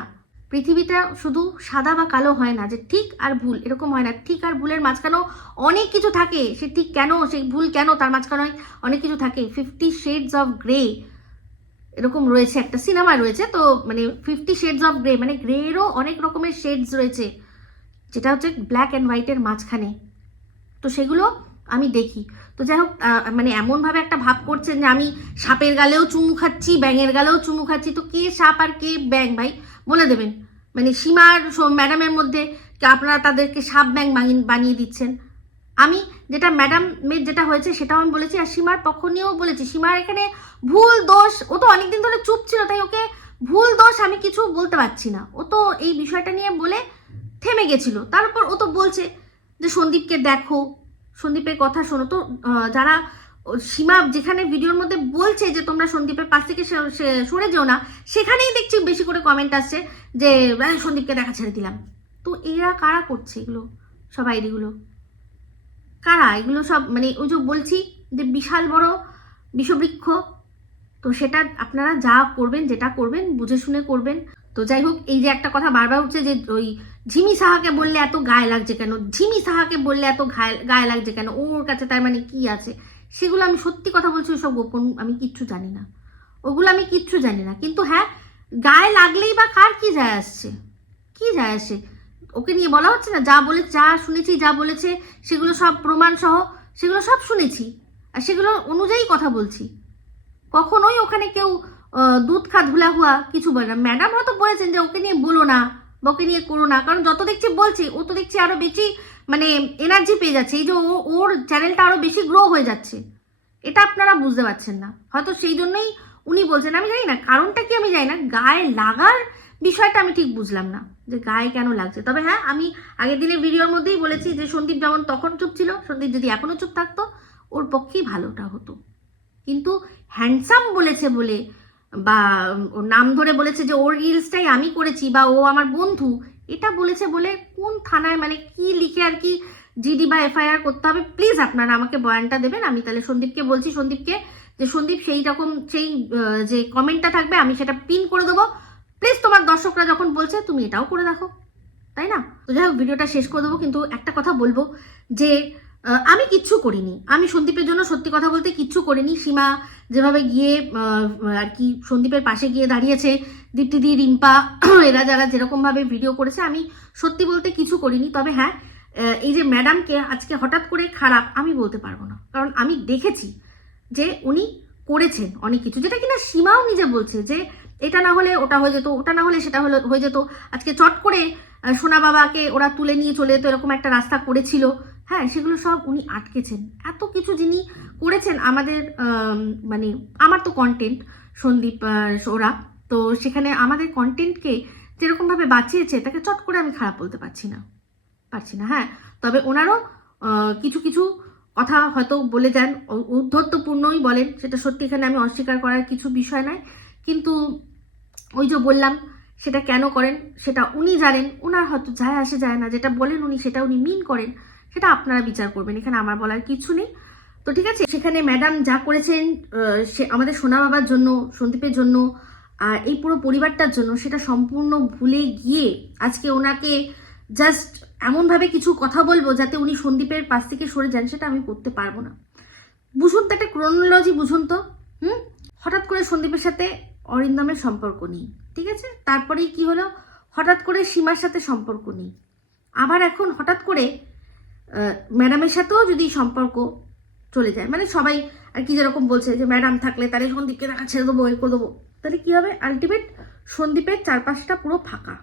পৃথিবীটা শুধু সাদা বা কালো হয় না, যে ঠিক আর ভুল এরকম হয় না, ঠিক আর ভুলের মাঝখানেও অনেক কিছু থাকে, সে ঠিক কেন সে ভুল কেন তার মাঝখানে অনেক কিছু থাকে। 50 শেডস অফ গ্রে এরকম রয়েছে, একটা সিনেমা রয়েছে, তো মানে 50 শেডস অফ গ্রে মানে গ্রেরও অনেক রকমের শেডস রয়েছে, যেটা হচ্ছে ব্ল্যাক অ্যান্ড হোয়াইটের মাঝখানে। তো সেগুলো আমি দেখি। তো যাই হোক মানে এমনভাবে একটা ভাব করছেন যে আমি সাপের গালেও চুমু খাচ্ছি, ব্যাঙের গালেও চুমু খাচ্ছি, তো কে সাপ আর কে ব্যাঙ ভাই বলে দেবেন। মানে সীমা আর ম্যাডামের মধ্যে আপনারা তাদেরকে সাপ ব্যাঙ বানিয়ে দিচ্ছেন। আমি যেটা ম্যাডামের যেটা হয়েছে সেটাও আমি বলেছি, আর সীমার পক্ষ নিয়েও বলেছি। সীমার এখানে ভুল দোষ, ও তো অনেকদিন ধরে চুপ ছিল, তাই ওকে ভুল দোষ আমি কিছু বলতে পারছি না। ও তো এই বিষয়টা নিয়ে বলে থেমে গেছিল, তারপর ও তো বলছে যে সন্দীপকে দেখো, সন্দীপের কথা শোনো। তো যারা সীমা যেখানে ভিডিওর মধ্যে বলছে যে তোমরা সন্দীপের পাশ থেকে সরে যেও না, সেখানেই দেখছি বেশি করে কমেন্ট আসছে যে সন্দীপকে দেখা ছেড়ে দিলাম। তো এরা কারা করছে এগুলো, সব আইডিগুলো কারা এগুলো সব? মানে ওই যে বলছি যে বিশাল বড় বিষবৃক্ষ, তো সেটা আপনারা যা করবেন যেটা করবেন বুঝে শুনে করবেন। তো যাই হোক, এই যে একটা কথা বারবার উঠছে যে ওই ঝিমি সাহাকে বললে এত গায়ে লাগছে কেন, ঝিমি সাহাকে বললে এত গায়ে লাগছে কেন, ওর কাছে তার মানে কি আছে, সেগুলো আমি সত্যি কথা বলছি ওসব গোপন আমি কিচ্ছু জানি না, ওগুলো আমি কিচ্ছু জানি না। কিন্তু হ্যাঁ, গায়ে লাগলেই বা কার কি যায় আসছে, কি যায় আসে? ওকে নিয়ে বলা হচ্ছে না, যা বলে যা শুনেছি যা বলেছে সেগুলো সব প্রমাণ সহ সেগুলো সব শুনেছি, আর সেগুলো অনুযায়ী কথা বলছি। কখনোই ওখানে কেউ দুধ খা ধুলা হুয়া কিছু বলে না। ম্যাডাম হয়তো বলেছেন যে ওকে নিয়ে বলো না বা ওকে নিয়ে করো না, কারণ যত দেখছি বলছে ও তো দেখছি আরো বেশি মানে এনার্জি পেয়ে যাচ্ছে, এই যে ওর চ্যানেলটা আরো বেশি গ্রো হয়ে যাচ্ছে, এটা আপনারা বুঝতে পারছেন না হয়তো, সেই জন্যই উনি বলছেন। আমি জানি না কারণটা কি, আমি জানি না, গায়ে লাগার বিষয়টা আমি ঠিক বুঝলাম না যে গায়ে কেন লাগছে। তবে হ্যাঁ, আমি আগের দিনের ভিডিওর মধ্যেই বলেছি যে সন্দীপ যেমন তখন চুপ ছিল, সন্দীপ যদি এখনো চুপ থাকতো ওর পক্ষেই ভালোটা হতো। কিন্তু হ্যান্ডসাম বলেছে বলে বা ওর নাম ধরে বলেছে যে ওর রিলসটাই আমি করেছি বা ও আমার বন্ধু, এটা বলেছে বলে কোন থানায় মানে কি লিখে আর কি জিডি বা এফআইআর করতে হবে, প্লিজ আপনারা আমাকে বয়ানটা দেবেন। আমি তাহলে সন্দীপকে বলছি, সন্দীপকে যে সন্দীপ সেই রকম সেই যে কমেন্টটা থাকবে আমি সেটা পিন করে দেবো, প্লিজ তোমার দর্শকরা যখন বলছে তুমি এটাও করে দেখো, তাই না? তো যাই হোক, ভিডিওটা শেষ করে দেবো, কিন্তু একটা কথা বলবো যে আমি কিচ্ছু করিনি, আমি সন্দীপের জন্য সত্যি কথা বলতে কিচ্ছু করিনি। সীমা যেভাবে গিয়ে আর কি সন্দীপের পাশে গিয়ে দাঁড়িয়েছে, দীপ্তিদি রিম্পা এরা যারা যেরকমভাবে ভিডিও করেছে, আমি সত্যি বলতে কিছু করিনি। তবে হ্যাঁ, এই যে ম্যাডামকে আজকে হঠাৎ করে খারাপ আমি বলতে পারবো না, কারণ আমি দেখেছি যে উনি করেছেন অনেক কিছু, যেটা কিনা সীমাও নিজে বলছে যে এটা না হলে ওটা হয়ে যেত, ওটা না হলে সেটা হয়ে যেত। আজকে চট করে সোনা বাবাকে ওরা তুলে নিয়ে চলে যেত, এরকম একটা রাস্তা করেছিল, হ্যাঁ সেগুলো সব উনি আটকেছেন। এত কিছু যিনি করেছেন আমাদের মানে আমার তো কন্টেন্ট সন্দীপ ওরা, তো সেখানে আমাদের কন্টেন্টকে যেরকমভাবে বাঁচিয়েছে তাকে চট করে আমি খারাপ বলতে পারছি না। হ্যাঁ, তবে ওনারও কিছু কিছু কথা হয়তো বলে যান, ঔদ্ধত্যপূর্ণই বলেন, সেটা সত্যি, এখানে আমি অস্বীকার করার কিছু বিষয় নাই। কিন্তু ওই যে বললাম, সেটা কেন করেন সেটা উনি জানেন, ওনার হয়তো যায় আসে যায় না, যেটা বলেন উনি সেটা উনি মিন করেন, সেটা আপনারা বিচার করবেন, এখানে আমার বলার কিছু নেই। তো ঠিক আছে, সেখানে ম্যাডাম যা করেছেন সে আমাদের সোনা বাবার জন্য, সন্দীপের জন্য আর এই পুরো পরিবারটার জন্য, সেটা সম্পূর্ণ ভুলে গিয়ে আজকে ওনাকে জাস্ট এমনভাবে কিছু কথা বলবো যাতে উনি সন্দীপের পাশ থেকে সরে যান, সেটা আমি করতে পারবো না। বুঝুন তো, একটা ক্রোনোলজি বুঝুন তো। হঠাৎ করে সন্দীপের সাথে অরিন্দমের সম্পর্ক নেই, ঠিক আছে, তারপরেই কি হলো, হঠাৎ করে সীমার সাথে সম্পর্ক নেই, আবার এখন হঠাৎ করে ম্যাডামের সাথেও যদি সম্পর্ক চলে যায়, মানে সবাই আর কি যেরকম বলছে যে ম্যাডাম থাকলে তাহলে সন্দীপকে দেখা ছেড়ে দেবো, এ করে দেবো, তাহলে কি হবে, আলটিমেট সন্দীপের চারপাশটা পুরো ফাঁকা,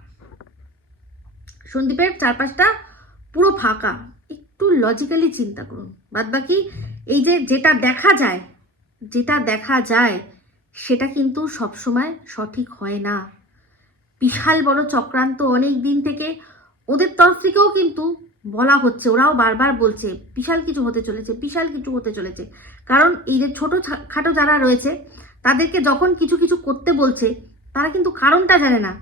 সন্দীপের চারপাশটা পুরো ফাঁকা। একটু লজিক্যালি চিন্তা করুন। বাদ বাকি এই যে যেটা দেখা যায় সেটা কিন্তু সবসময় সঠিক হয় না। বিশাল বড় চক্রান্ত অনেক দিন থেকে ওদের তরফ থেকেও কিন্তু বলা হচ্ছে, ওরাও বারবার বলছে বিশাল কিছু হতে চলেছে, বিশাল কিছু হতে চলেছে। কারণ এই যে ছোটো খাটো যারা রয়েছে তাদেরকে যখন কিছু কিছু করতে বলছে তারা কিন্তু কারণটা জানে না,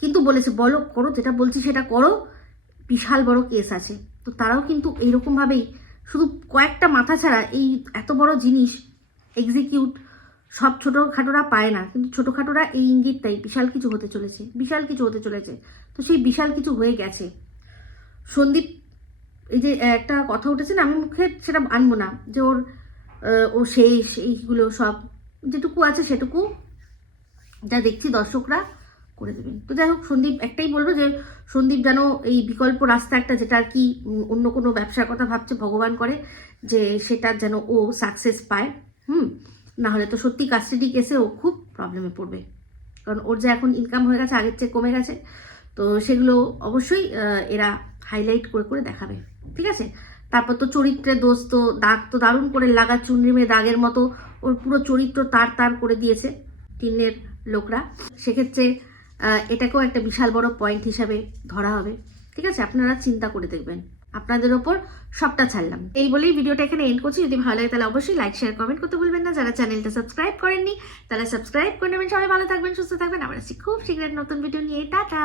কিন্তু বলেছে বলো করো, যেটা বলছি সেটা করো, বিশাল বড় কেস আছে। তো তারাও কিন্তু এইরকমভাবেই শুধু কয়েকটা মাথা ছাড়া এই এত বড় জিনিস এক্সিকিউট সব ছোটোখাটোরা পায় না, কিন্তু ছোটোখাটোরা এই ইঙ্গিতটাই বিশাল কিছু হতে চলেছে, বিশাল কিছু হতে চলেছে। তো সেই বিশাল কিছু হয়ে গেছে। সন্দীপ এই যে একটা কথা উঠেছে না, আমি মুখে সেটা আনবো না যে ও শেষ, এইগুলো সব যেটুকু আছে সেটুকু যা দেখছি দর্শকরা করে দেবেন। তো যাই হোক, সন্দীপ একটাই বলবো যে সন্দীপ যেন এই বিকল্প রাস্তা একটা, যেটা আর কি অন্য কোনো ব্যবসার কথা ভাবছে, ভগবান করে যে সেটা যেন ও সাকসেস পায়। না হলে তো সত্যি কাস্টাডি কেসে ও খুব প্রবলেমে পড়বে, কারণ ওর যে এখন ইনকাম হয়ে গেছে আগের চেয়ে কমে গেছে। তো সেগুলো অবশ্যই এরা হাইলাইট করে করে দেখাবে, ঠিক আছে। তারপর তো চরিত্রের দোষ, তো দাগ তো দারুণ করে লাগা, চুনরিমে দাগের মতো ওর পুরো চরিত্র তার তার করে দিয়েছে টিনের লোকরা। সেক্ষেত্রে এটাকেও একটা বিশাল বড় পয়েন্ট হিসাবে ধরা হবে, ঠিক আছে। আপনারা চিন্তা করে দেখবেন, আপনাদের ওপর সবটা ছাড়লাম। এই বলেই ভিডিওটা এখানে এন্ড করছি। যদি ভালো লাগে তাহলে অবশ্যই লাইক শেয়ার কমেন্ট করতে ভুলবেন না। যারা চ্যানেলটা সাবস্ক্রাইব করেননি তারা সাবস্ক্রাইব করে নেবেন। সবাই ভালো থাকবেন, সুস্থ থাকবেন। আবার আসছি খুব শীঘ্রই নতুন ভিডিও নিয়ে। টাটা।